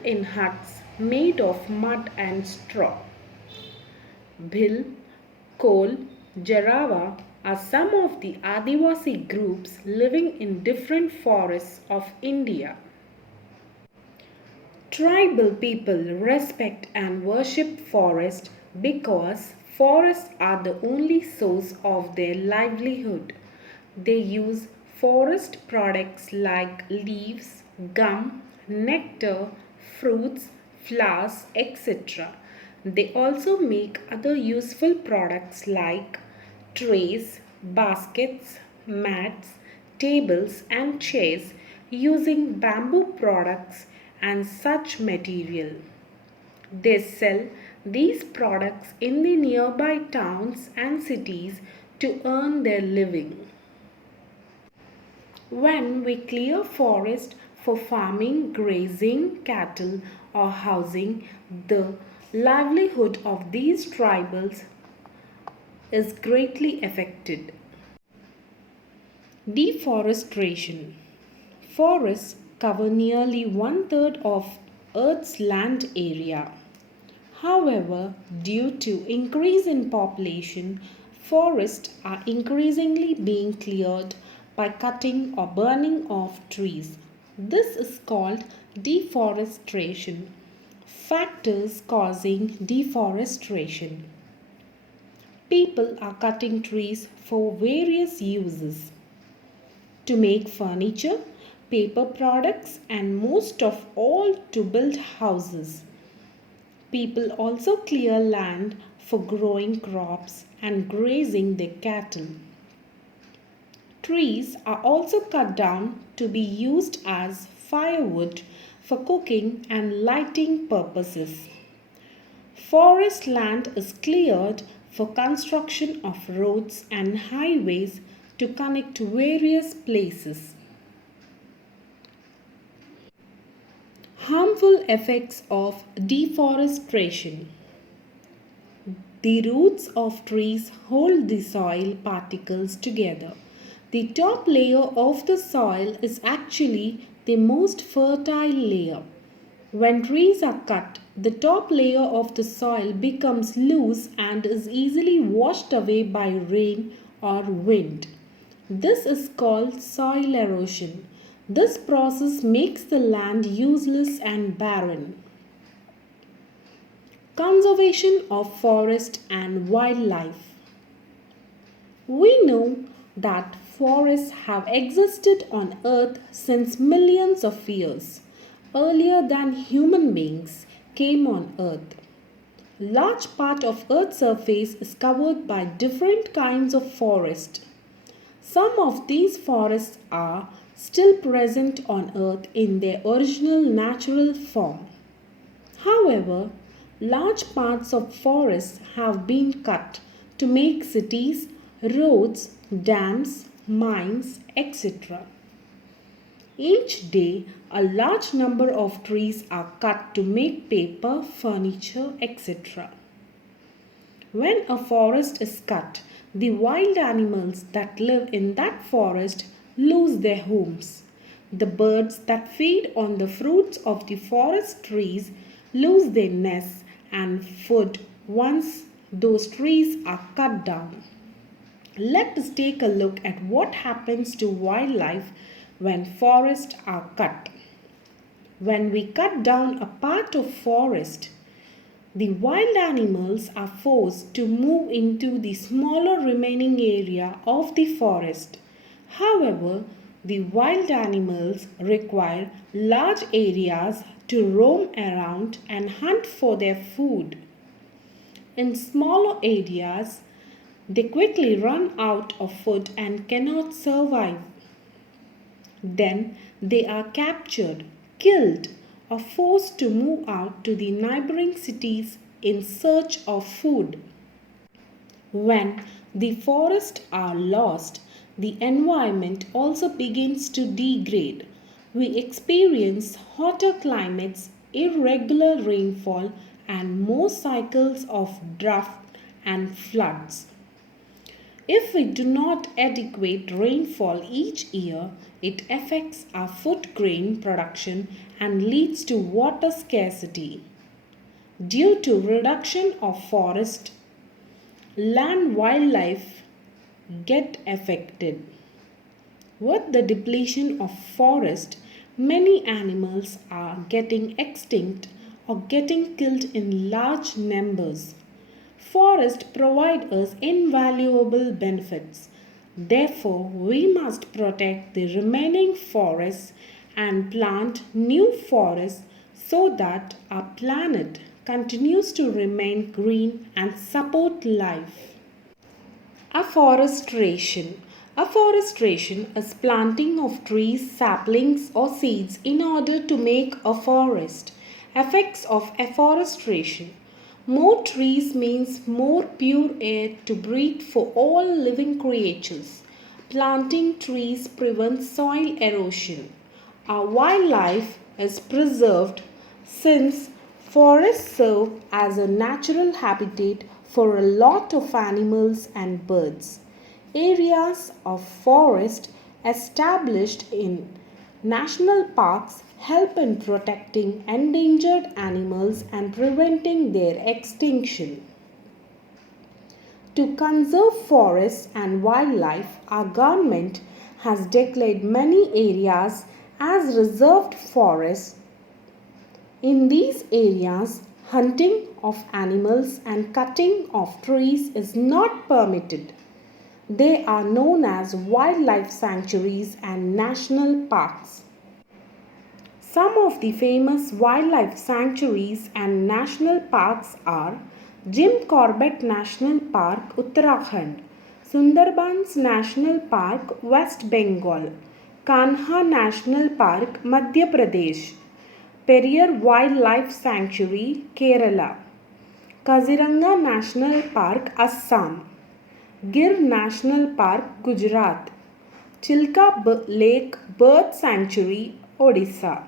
live in huts made of mud and straw. Bhil, Kol, Jarawa are some of the Adivasi groups living in different forests of India. Tribal people respect and worship forest because forests are the only source of their livelihood. They use forest products like leaves, gum, nectar, fruits, flowers, etc. They also make other useful products like trays, baskets, mats, tables, and chairs using bamboo products and such material. They sell these products in the nearby towns and cities to earn their living. When we clear forest for farming, grazing, cattle, or housing, the livelihood of these tribals is greatly affected. Deforestation. Forests cover nearly one-third of Earth's land area. However, due to increase in population, forests are increasingly being cleared by cutting or burning of trees. This is called deforestation. Factors causing deforestation. People are cutting trees for various uses. To make furniture, paper products, and most of all to build houses. People also clear land for growing crops and grazing their cattle. Trees are also cut down to be used as firewood for cooking and lighting purposes. Forest land is cleared for construction of roads and highways to connect various places. Harmful effects of deforestation. The roots of trees hold the soil particles together. The top layer of the soil is actually the most fertile layer. When trees are cut, the top layer of the soil becomes loose and is easily washed away by rain or wind. This is called soil erosion. This process makes the land useless and barren. Conservation of forest and wildlife. We know that forests have existed on earth since millions of years, earlier than human beings came on earth. Large part of earth's surface is covered by different kinds of forest. Some of these forests are still present on earth in their original natural form. However, large parts of forests have been cut to make cities, roads, dams, mines, etc. Each day, a large number of trees are cut to make paper, furniture, etc. When a forest is cut, the wild animals that live in that forest lose their homes. The birds that feed on the fruits of the forest trees lose their nests and food once those trees are cut down. Let us take a look at what happens to wildlife when forests are cut. When we cut down a part of forest, the wild animals are forced to move into the smaller remaining area of the forest. However, the wild animals require large areas to roam around and hunt for their food. In smaller areas, they quickly run out of food and cannot survive. Then they are captured, killed, or forced to move out to the neighboring cities in search of food. When the forests are lost, the environment also begins to degrade. We experience hotter climates, irregular rainfall, and more cycles of drought and floods. If we do not adequate rainfall each year, it affects our food grain production and leads to water scarcity. Due to reduction of forest, land wildlife get affected. With the depletion of forest, many animals are getting extinct or getting killed in large numbers. Forests provide us invaluable benefits. Therefore, we must protect the remaining forests and plant new forests so that our planet continues to remain green and support life. Afforestation. Afforestation is planting of trees, saplings or seeds in order to make a forest. Effects of afforestation. More trees means more pure air to breathe for all living creatures. Planting trees prevents soil erosion. Our wildlife is preserved since forests serve as a natural habitat for a lot of animals and birds. Areas of forest established in national parks help in protecting endangered animals and preventing their extinction. To conserve forests and wildlife, our government has declared many areas as reserved forests. In these areas, hunting of animals and cutting of trees is not permitted. They are known as wildlife sanctuaries and national parks. Some of the famous wildlife sanctuaries and national parks are Jim Corbett National Park, Uttarakhand; Sundarbans National Park, West Bengal; Kanha National Park, Madhya Pradesh; Periyar Wildlife Sanctuary, Kerala; Kaziranga National Park, Assam; Gir National Park, Gujarat; Chilka Lake Bird Sanctuary, Odisha.